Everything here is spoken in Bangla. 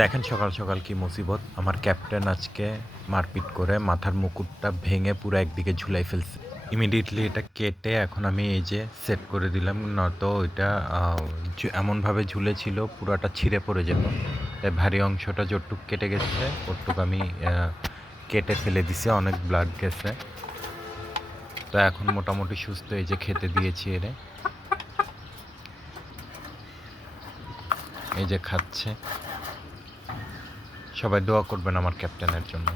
দেখেন সকাল সকাল কি মুসিবত, আমার ক্যাপ্টেন আজকে মারপিট করে মাথার মুকুটটা ভেঙে পুরো একদিকে ঝুলাই ফেলছে। ইমিডিয়েটলি এটা কেটে এখন আমি এই যে সেট করে দিলাম, নয়তো ওইটা এমনভাবে ঝুলেছিল পুরাটা ছিঁড়ে পড়ে যেত। তাই ভারী অংশটা যতটুক কেটে গেছে ওটুক আমি কেটে ফেলে দিছি, অনেক ব্লাড গেছে। তো এখন মোটামুটি সুস্থ, এই যে খেতে দিয়েছি এরে, এই যে খাচ্ছে। সবাই দোয়া করবেন আমার ক্যাপ্টেনের জন্য।